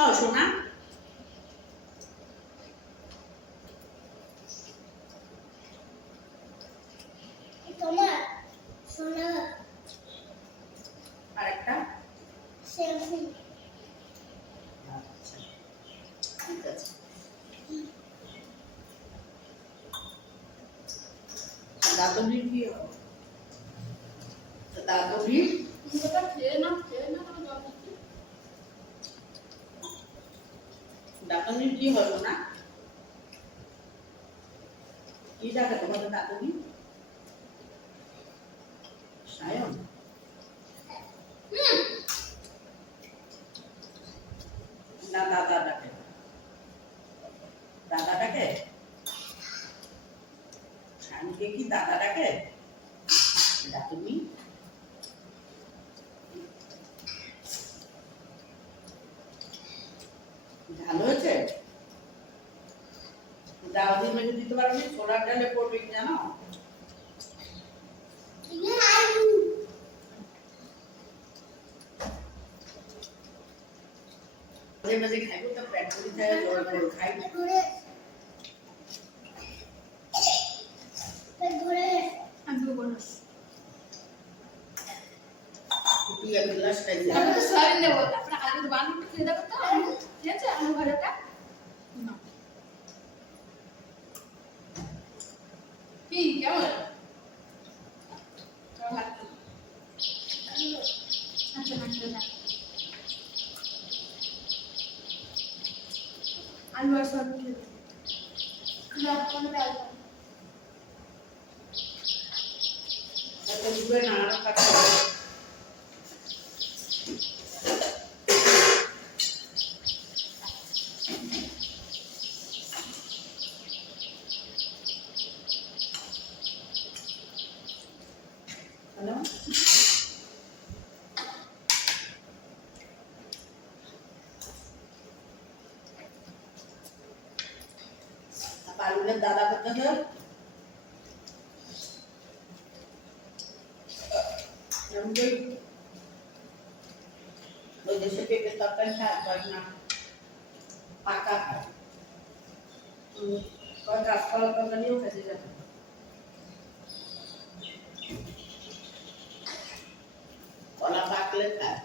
খাও সোনা? তোমার সোনা আরেকটা সেলফি আচ্ছা ঠিক আছে। দাদুরি কি হবে? দাদুরি এটা খেয়ে না তবে জল দিচ্ছি। দাদুরি কি হলো না? কি ডাকে তোমাদের দাদুরি? সায়ন না দাদা ডাকে? দাদা ডাকে? সায়নকে কি দাদা ডাকে? দাদুরি ভালো হয়েছে? দাওয়াতি মেরে দিতে পারবি? ছোলার ডালে পড়বে কি জানো? মাঝে মাঝে খাইবো তো পেট ভরি যায় জল জল খাইবো। আমি তো বললাম কুটিয়া গ্লাস খাইবো। আমি তো সরি নেব তারপরে আলু বানানো খেয়ে দেবো তো ঠিক আছে আলু ভাজাটা না কি কেমন আচ্ছা না আলু আর সব খেয়ে দেবো একটা দুপুরে নাড়ানো কাটতে হবে। হ্যালো পালুলের দাদা করতে হবে। ওই দেশে পেঁপের তরকারি খায় না পাকা খায়। কাঁচকলার তরকারিও খেতে যাবে। কলা পাকলে খায়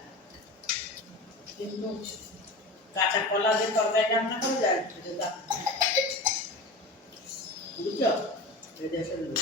কিন্তু কাঁচা কলা দিয়ে তরকারি রান্না করে যায় বুঝছো এই দেশের লোক